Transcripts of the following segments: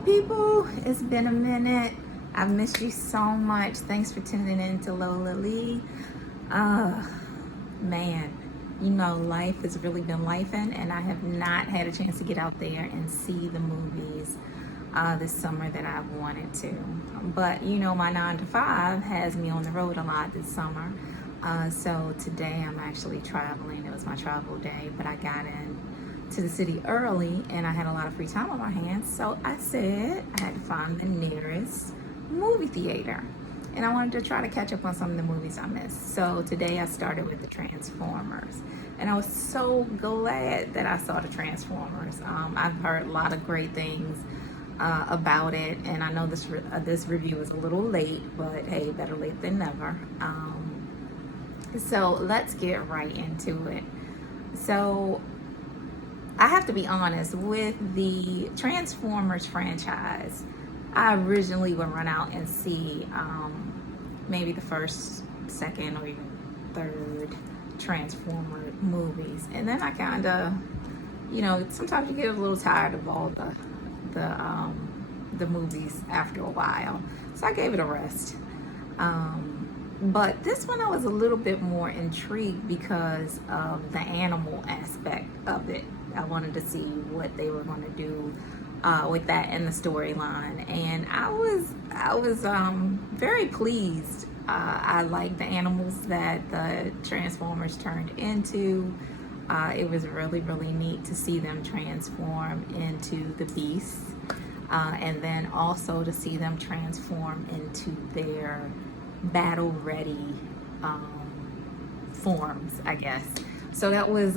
people, it's been a minute. I've missed you so much. Thanks for tuning in to Lola Lee. Man, you know, life has really been lifing, and I have not had a chance to get out there and see the movies this summer that I've wanted to. But you know, my 9 to 5 has me on the road a lot this summer. So today I'm actually traveling. It was my travel day, but I got in to the city early and I had a lot of free time on my hands. So I said I had to find the nearest movie theater. And I wanted to try to catch up on some of the movies I missed. So today I started with the Transformers. And I was so glad that I saw the Transformers. I've heard a lot of great things about it. And I know this review is a little late, but hey, better late than never. So let's get right into it. So I have to be honest, with the Transformers franchise, I originally would run out and see maybe the first, second, or even third Transformer movies. And then I kind of, you know, sometimes you get a little tired of all the movies after a while. So I gave it a rest. But this one I was a little bit more intrigued because of the animal aspect of it. I wanted to see what they were going to do with that and the storyline, and I was very pleased. I liked the animals that the Transformers turned into. It was really neat to see them transform into the beasts, and then also to see them transform into their battle ready forms, I guess. So that was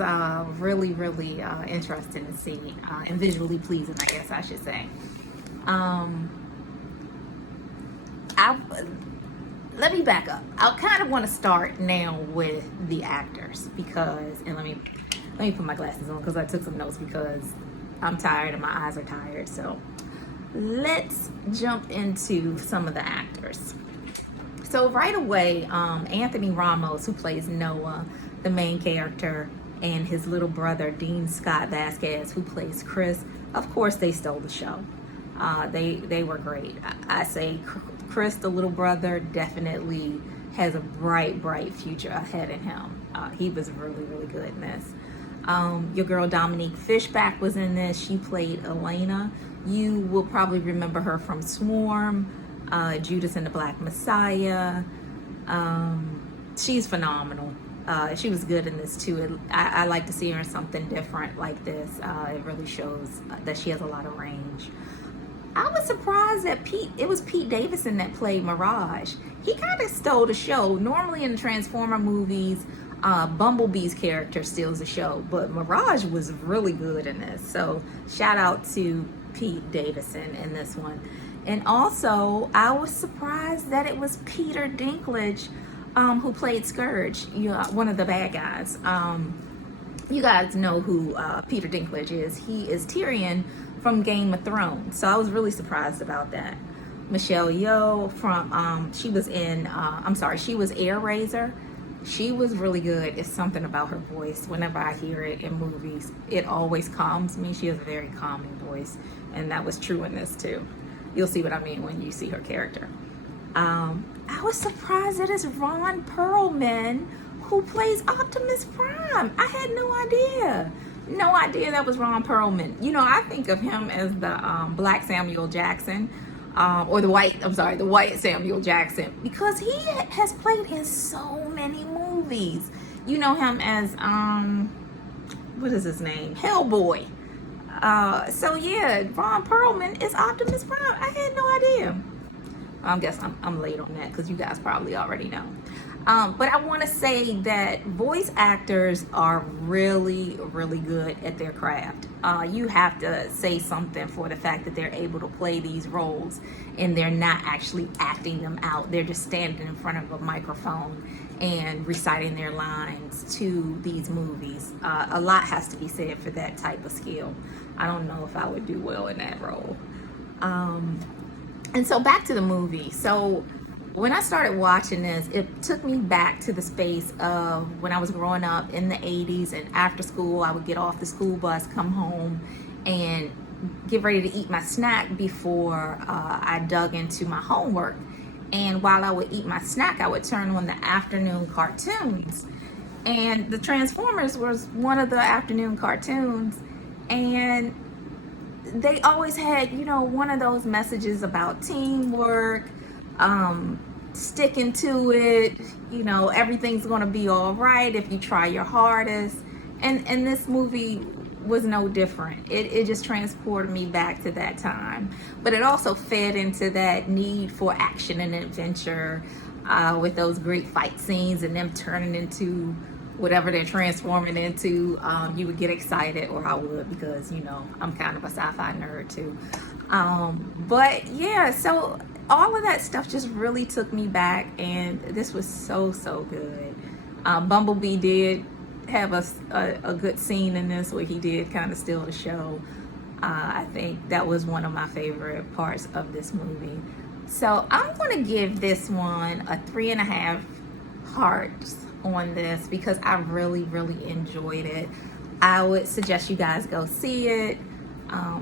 really interesting to see, and visually pleasing, I guess I should say. Let me back up. I kind of want to start now with the actors because, and let me put my glasses on because I took some notes because I'm tired and my eyes are tired. So let's jump into some of the actors. So right away, Anthony Ramos, who plays Noah, the main character, and his little brother, Dean Scott Vasquez, who plays Chris, of course they stole the show. They were great. I say Chris, the little brother, definitely has a bright future ahead of him. He was really good in this. Your girl Dominique Fishback was in this. She played Elena. You will probably remember her from Swarm, Judas and the Black Messiah. She's phenomenal. She was good in this too. I like to see her in something different like this. It really shows that she has a lot of range. I was surprised that it was Pete Davidson that played Mirage. He kind of stole the show. Normally in the Transformer movies, Bumblebee's character steals the show, but Mirage was really good in this. So shout out to Pete Davidson in this one. And also, I was surprised that it was Peter Dinklage who played Scourge, one of the bad guys. You guys know who Peter Dinklage is. He is Tyrion from Game of Thrones. So I was really surprised about that. Michelle Yeoh from, she was Air Razor. She was really good. It's something about her voice. Whenever I hear it in movies, it always calms me. She has a very calming voice. And that was true in this too. You'll see what I mean when you see her character. I was surprised that it's Ron Perlman who plays Optimus Prime. I had no idea that was Ron Perlman. You know, I think of him as the black Samuel Jackson, or the white Samuel Jackson, because he has played in so many movies. You know him as what is his name? Hellboy. So yeah, Ron Perlman is Optimus Prime. I had no idea. I guess I'm late on that because you guys probably already know. But I want to say that voice actors are really good at their craft. You have to say something for the fact that they're able to play these roles and they're not actually acting them out. They're just standing in front of a microphone and reciting their lines to these movies. A lot has to be said for that type of skill. I don't know if I would do well in that role. And so back to the movie. So when I started watching this, it took me back to the space of when I was growing up in the 80s, and after school I would get off the school bus, come home, and get ready to eat my snack before I dug into my homework. And while I would eat my snack, I would turn on the afternoon cartoons. And the Transformers was one of the afternoon cartoons. And they always had, you know, one of those messages about teamwork, sticking to it, you know, everything's gonna be all right if you try your hardest. And this movie was no different. It just transported me back to that time. But it also fed into that need for action and adventure, with those great fight scenes and them turning into whatever they're transforming into. You would get excited, or I would, because, you know, I'm kind of a sci-fi nerd too. But yeah, so all of that stuff just really took me back, and this was so good. Bumblebee did have a good scene in this where he did kind of steal the show. I think that was one of my favorite parts of this movie. So I'm going to give this one a 3.5 hearts on this, because I really enjoyed it. I would suggest you guys go see it.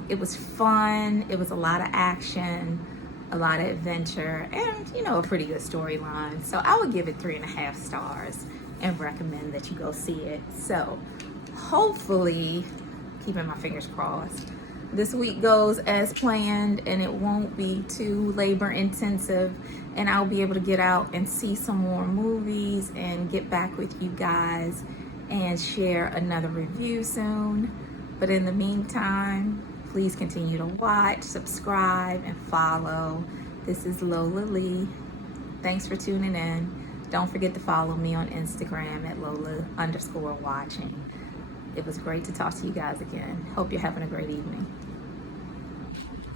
It was fun. It was a lot of action, a lot of adventure, and, you know, a pretty good storyline. So I would give it 3.5 stars and recommend that you go see it. So hopefully, keeping my fingers crossed, this week goes as planned and it won't be too labor intensive, and I'll be able to get out and see some more movies and get back with you guys and share another review soon. But in the meantime, please continue to watch, subscribe, and follow. This is Lola Lee. Thanks for tuning in. Don't forget to follow me on Instagram at Lola_watching. It was great to talk to you guys again. Hope you're having a great evening.